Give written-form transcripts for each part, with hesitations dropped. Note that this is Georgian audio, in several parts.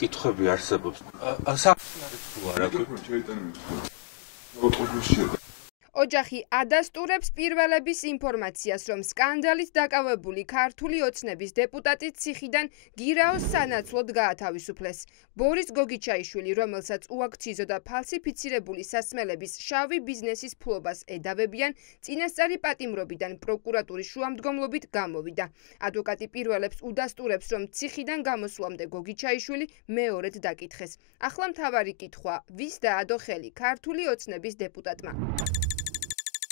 კითხვები არსებობს. საქმე არის თუ არა? ოჯახი ადასტურებს პირველების ინფორმაციას, რომ სკანდალით დაკავებული ქართული ოცნების დეპუტატი ციხიდან გირაოს სანაცვლოდ გაათავისუფლეს. ბორის გოგიჩაიშვილი, რომელსაც უაქციზო და ფალსიფიცირებული სასმელების შავი ბიზნესის ფლობას ედავებიან, წინასწარი პატიმრობიდან პროკურატურის შუამდგომლობით გამოვიდა. ადვოკატი პირველებს udasturებს, რომ ციხიდან გამოსვლამდე გოგიჩაიშვილი მეორედ დაკითხეს. ახლა მთავარი კითხვა, ვის დაადო ხელი ქართული ოცნების დეპუტატმა?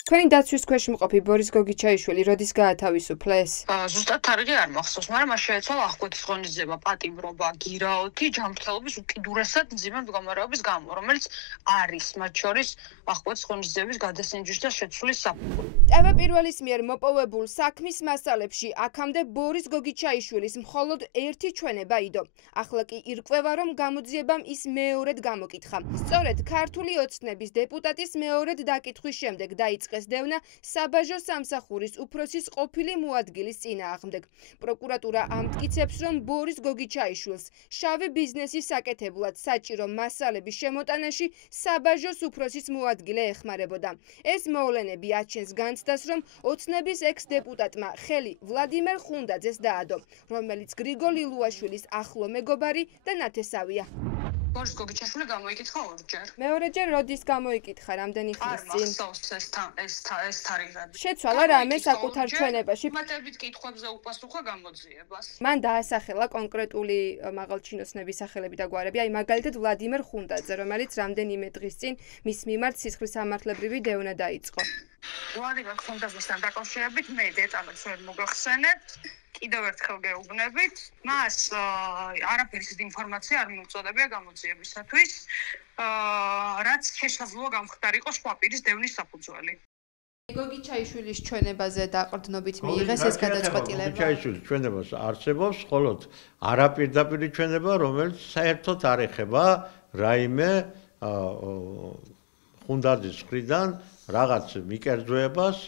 Თქვენი დაცვის ქვეშ მყოფი ბორის გოგიჩაიშვილი როდის გაათავისუფლეს? ზუსტად თარიღი არ მახსოვს, მაგრამ მას შეეცვალა აღკვეთის ღონისძიება, პატიმრობა, გირაოთი, ჯანმრთელობის უკიდურესად მძიმე მდგომარეობის გამო, რომელიც არის მათ შორის აღკვეთის ღონისძიების გადასინჯვის და შეცვლის საფუძველი. TV პირველის მიერ მოპოვებულ საქმის მასალებში აქამდე ბორის გოგიჩაიშვილის მხოლოდ ერთი ჩვენება იდო. ახლა კი ირკვევა, რომ გამოძიებამ ის მეორედ გამოკითხა. სწორედ ქართული ოცნების დეპუტატის მეორედ დაკითხვის შემდეგ დაიწყეს დევნა საბაჟო სამსახურის უფროსის ყოფილი მოადგილის წინააღმდეგ. პროკურატურა ამტკიცებს, რომ ბორის გოგიჩაიშვილს შავი ბიზნესის საკეთებლად საჭირო მასალების შემოტანაში საბაჟოს უფროსის მოადგილე ეხმარებოდა. ეს მოვლენები აჩენს განცდას, რომ ოცნების ექს-დეპუტატმა ხელი ვლადიმერ ხუნდაძეს დაადო, რომელიც გრიგოლ ილუაშვილის ახლო მეგობარი და ნათესავია. ბორის გოგიჩაიშვილი გამოიკითხა ორჯერ. მეორეჯერ როდის გამოიკითხა, რამდენი ხნის წინ? არ მახსოვს ეს თარიღები. შეცვალა რამე საკუთარ ჩვენებაში? მათებით კითხვებზე უპასუხა გამოძიებას. მან დაასახელა კონკრეტული მაღალჩინოსნების სახელები და გვარები, აი მაგალითად ვლადიმერ ხუნდაძე, რომელიც რამდენიმე დღის წინ მის მიმართ სისხლის სამართლებრივი დევნა დაიწყო. ვლადიმერ ხუნდაძესთან დაკავშირებით მე დეტალებს ვერ მოგახსენებთ. კიდევ ერთხელ გეუბნებით, მას არაფერის ინფორმაცია არ მიუწოდებია გამოძიებისათვის, რაც შესაძლოა გამხდარიყო სხვა პირის დევნის საფუძველი. გოგიჩაიშვილის ჩვენებაზე დაყრდნობით მიიღეს ეს გადაწყვეტილება. გოგიჩაიშვილის ჩვენებას არსებობს მხოლოდ არაპირდაპირი ჩვენება, რომელიც საერთოდ არ ეხება რაიმე ხუნდაძის მხრიდან რაღაც მიკერძოებას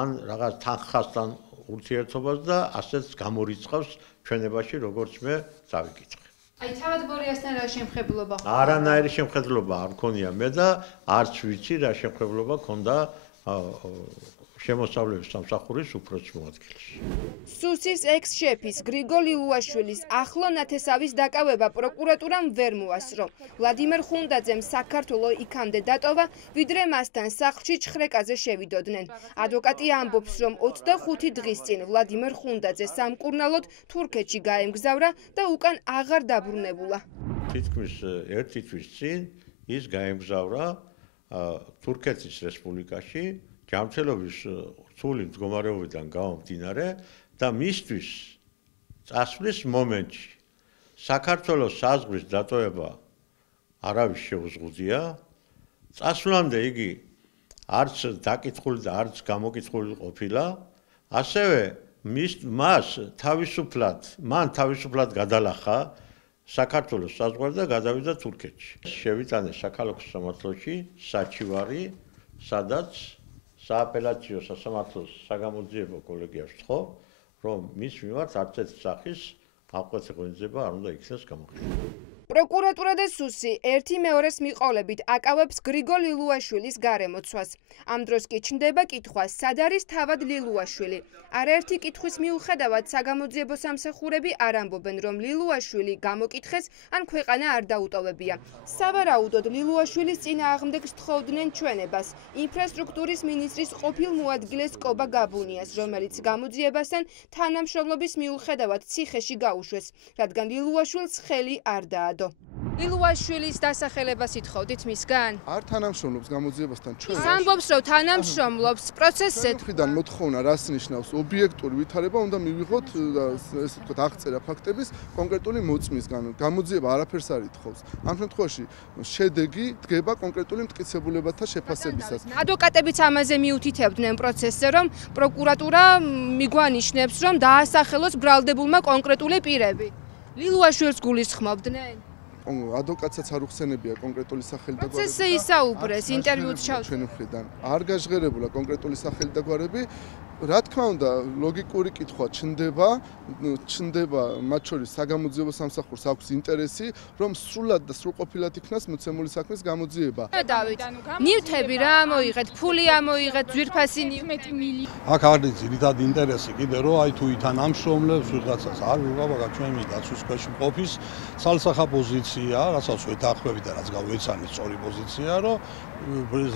ან რაღაც თანხასთან ურთიერთობას და ასეც გამორიცხავს ჩვენებაში, როგორც მე წავიკითხე. აი თავად ბორიასთან რა შემხედლობა ხო? არანაირი შემხედლობა არ მქონია მე და არც ვიცი რა შემხედლობა ქონდა შემოსავლების სამსახურის უფროსის მოადგილეს. სუსის ექს-შეფის გრიგოლ ილუაშვილის ახლო ნათესავის დაკავება პროკურატურამ ვერ მოასწრო. ვლადიმერ ხუნდაძემ საქართველო იქამდე დატოვა, ვიდრე მასთან სახლში ჩხრეკაზე შევიდოდნენ. ადვოკატი ამბობს, რომ 25 დღის წინ ვლადიმერ ხუნდაძე სამკურნალოდ თურქეთში გაემგზავრა და უკან აღარ დაბრუნებულა. თითქმის ერთი თვის წინ ის გაემგზავრა თურქეთის რესპუბლიკაში ჯანმრთელობის რთული მდგომარეობიდან გამომდინარე და მისთვის წასვლის მომენტში საქართველოს საზღვრის დატოვება არავის შეუზღუდია. წასვლამდე იგი არც დაკითხული და არც გამოკითხული ყოფილა. ასევე მან თავისუფლად გადალახა საქართველოს საზღვარი და გადავიდა თურქეთში. შევიტანეს საქალაქო სამართლოში საჩივარი, სადაც სააპელაციო სასამართლოს საგამოძიებო კოლეგიას ვთხოვ, რომ მის მიმართ არც ერთი სახის აღკვეთის ღონისძიება არ უნდა იქნეს გამოხატული. პროკურატურა და სუსი ერთი მეორეს მიყოლებით აკავებს გრიგოლ ილუაშვილის გარემოცვას. ამ დროს კი ჩნდება კითხვა, სად არის თავად ლილუაშვილი. არაერთი კითხვის მიუხედავად საგამოძიებო სამსახურები არ ამბობენ, რომ ლილუაშვილი გამოკითხეს ან ქვეყანა არ დაუტოვებია. სავარაუდოდ ლილუაშვილის წინააღმდეგ სთხოვდნენ ჩვენებას ინფრასტრუქტურის მინისტრის ყოფილ მოადგილეს კობა გაბუნიას, რომელიც გამოძიებასთან თანამშრომლობის მიუხედავად ციხეში გაუშვეს, რადგან ლილუაშვილს ხელი არ დაადო. ლილუაშვილის დასახელებას ითხოვდით მისგან? არ თანამშრომლობს გამოძიებასთან ჩვენ. ის ამბობს, რომ თანამშრომლობს პროცესზე. მხრიდან მოთხოვნა რას ნიშნავს? ობიექტური ვითარება უნდა მივიღოთ, ესე ვთქვათ, აღწერა ფაქტების კონკრეტული მოწმისგან. გამოძიება არაფერს არ ითხოვს. ამ შემთხვევაში შედეგი დგება კონკრეტული მტკიცებულებათა შეფასებისას. ადვოკატებიც ამაზე მიუთითებდნენ პროცესზე, რომ პროკურატურა მიგვანიშნებს, რომ დაასახელოს ბრალდებულმა კონკრეტული პირები. ლილუაშვილს გულისხმობდნენ? ადვოკატსაც არ უხსენებია კონკრეტული სახელი და გვარები. პროცესზე ისაუბრეს, ინტერვიუც ჩავთ. ჩვენ მხრიდან არ გაჟღერებულა კონკრეტული სახელი და გვარები. რა თქმა უნდა, ლოგიკური კითხვა ჩნდება მათ შორის საგამოძიებო სამსახურს აქვს ინტერესი, რომ სრულად და სრულყოფილად იქნას მოცემული საქმის გამოძიება. დავით, ნივთები რა ამოიღეთ, ფული ამოიღეთ, ძვირფასი 11 მილი. აქ არის ძირითადი ინტერესი კიდე რომ აი თუ ითანამშრომლებს ვიღაცას არ ვიღავ ჩვენი დაცვის ქვეშ მყოფის ცალსახა პოზიცია, რასაც ვეთანხმებით და რაც გავეცანით სწორი პოზიცია, რომ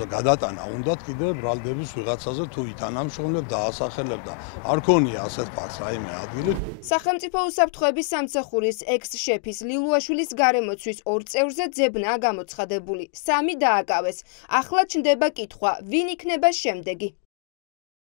გადატანა უნდათ კიდე ბრალდების ვიღაცაზე თუ ითანამშრომლებ და ასახელებ და არ ქონია ასეთ ფაქტს რაიმე ადგილი. სახელმწიფო უსაფრთხოების სამსახურის ექს-შეფის ლილუაშვილის გარემოცვის 2 წევრზე ძებნაა გამოცხადებული. 3 დააკავეს. ახლა ჩნდება კითხვა, ვინ იქნება შემდეგი.